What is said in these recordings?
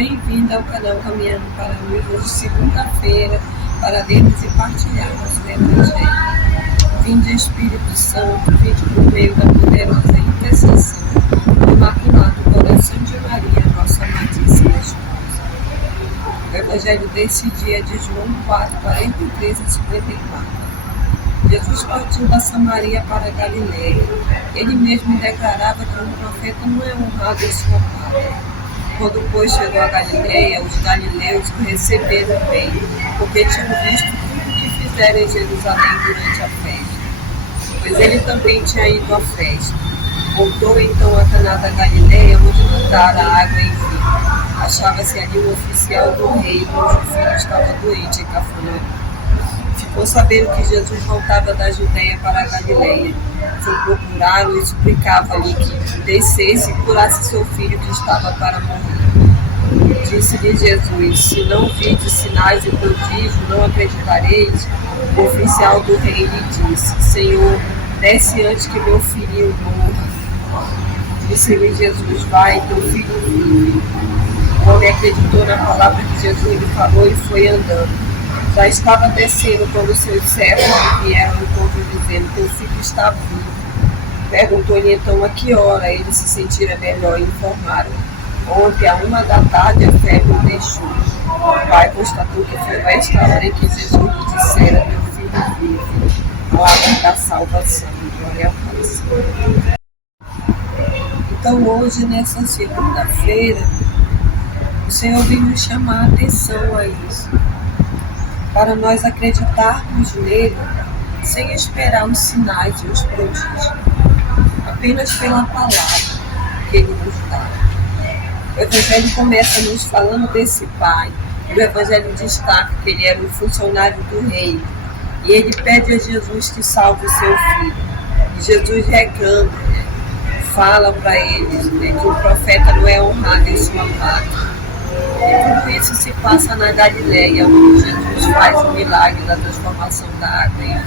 Bem-vindo ao canal Caminhando para a Luz, hoje segunda-feira, para lermos e partilharmos o Evangelho. Vinde Espírito Santo, vinde por meio da poderosa intercessão do Imaculado Coração de Maria, nossa amadíssima esposa. O Evangelho desse dia é de João 4, 43 e 54. Jesus partiu da Samaria para a Galileia. Ele mesmo declarava que um profeta não é honrado em sua pátria. Quando, pois, chegou a Galileia, os galileus o receberam bem, porque tinham visto tudo o que fizeram em Jerusalém durante a festa. Pois ele também tinha ido à festa. Voltou então a Caná da Galileia, onde mudaram a água em vinho. Achava-se ali um oficial do rei, cujo filho estava doente em Cafarnaum. Ficou sabendo que Jesus voltava da Judeia para a Galileia. Foi procurá-lo e suplicava-lhe que descesse e curasse seu filho que estava para morrer. Disse-lhe Jesus: se não vides sinais e prodígios, não acreditareis. O oficial do rei lhe disse: Senhor, desce antes que meu filho morra. Disse-lhe Jesus: vai, teu filho vive. O homem acreditou na palavra que Jesus lhe falou e foi andando. Já estava descendo quando seus servos vieram ao encontro dizendo: teu filho está vivo. Perguntou-lhe então a que hora ele se sentira melhor e informaram: ontem, à 1h a febre o deixou. O pai constatou que foi nesta hora em que Jesus lhe dissera: teu filho vive. Palavra da salvação. Glória a Deus. Então hoje, nessa segunda-feira, o Senhor vem nos chamar a atenção a isso, para nós acreditarmos nele sem esperar os sinais e os prodígios, apenas pela palavra que ele nos dá. O Evangelho começa nos falando desse pai. O Evangelho destaca que ele era um funcionário do rei e ele pede a Jesus que salve o seu filho. E Jesus reclama, fala para eles que o profeta não é honrado em sua pátria. E tudo isso se passa na Galileia, onde Jesus faz o milagre da transformação da água em vinho.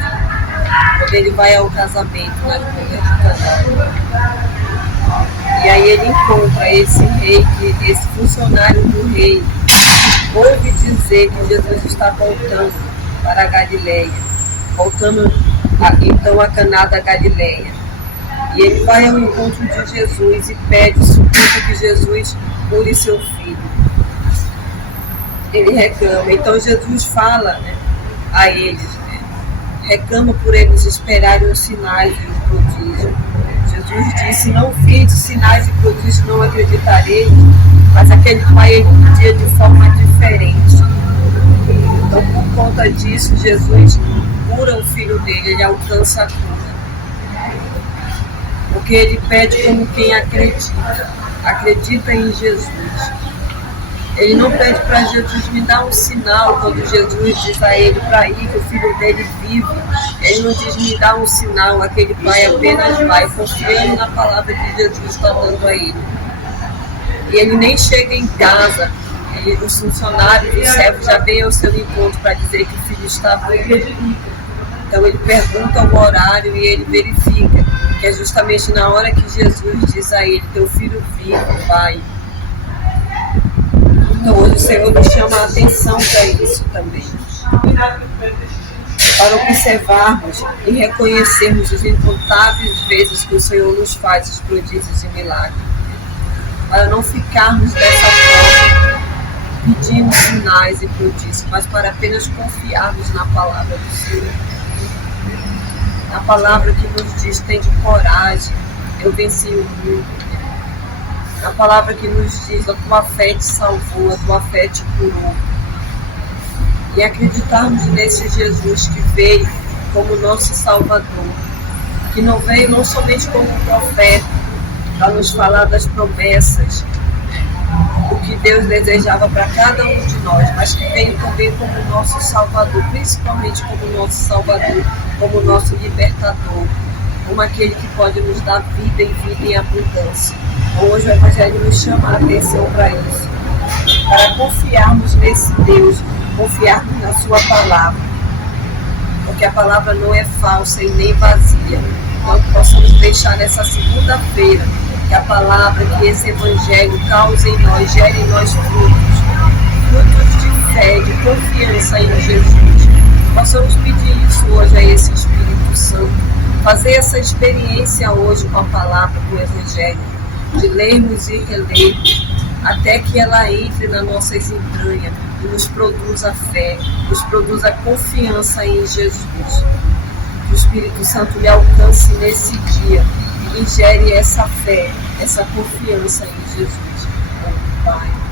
Quando ele vai ao casamento nas bodas de Caná. E aí ele encontra esse rei, esse funcionário do rei, ouve dizer que Jesus está voltando para a Galileia, voltando então a Caná da Galileia. E ele vai ao encontro de Jesus e pede, suplica que Jesus cure seu filho. Ele reclama. Então Jesus fala a eles, reclama por eles esperarem os sinais e os prodígios. Jesus disse: não vides sinais e prodígios, não acreditareis. Mas aquele pai ele pedia de forma diferente. Então, por conta disso, Jesus cura o filho dele, ele alcança a cura. Porque ele pede como quem acredita em Jesus. Ele não pede para Jesus me dar um sinal quando Jesus diz a ele para ir que o filho dele vive. Ele não diz me dá um sinal, aquele pai apenas vai confiando na palavra que Jesus está dando a ele. E ele nem chega em casa, os funcionários, os servos já vêm ao seu encontro para dizer que o filho está vivo. Então ele pergunta o horário e ele verifica que é justamente na hora que Jesus diz a ele: teu filho vive, vai. Então hoje o Senhor nos chama a atenção para isso também, para observarmos e reconhecermos as incontáveis vezes que o Senhor nos faz os prodígios e milagres, para não ficarmos dessa forma pedindo sinais e prodígios, mas para apenas confiarmos na palavra do Senhor, na palavra que nos diz: tem de coragem, eu venci o mundo. A palavra que nos diz: a tua fé te salvou, a tua fé te curou. E acreditarmos nesse Jesus que veio como nosso Salvador, que não veio não somente como profeta, para nos falar das promessas, do que Deus desejava para cada um de nós, mas que veio também como nosso Salvador, principalmente como nosso Salvador, como nosso libertador, como aquele que pode nos dar vida e vida em abundância. Hoje o Evangelho nos chama a atenção para isso, para confiarmos nesse Deus, confiarmos na sua palavra, porque a palavra não é falsa e nem vazia. Então que possamos deixar nessa segunda-feira Que a palavra, que esse evangelho cause em nós, gere em nós frutos de fé, de confiança em Jesus. Possamos pedir isso hoje a esse Espírito Santo, fazer essa experiência hoje com a palavra do Evangelho, de lermos e relermos, até que ela entre nas nossas entranhas e nos produza fé, nos produza confiança em Jesus. Que o Espírito Santo lhe alcance nesse dia e gere essa fé, essa confiança em Jesus. Pai.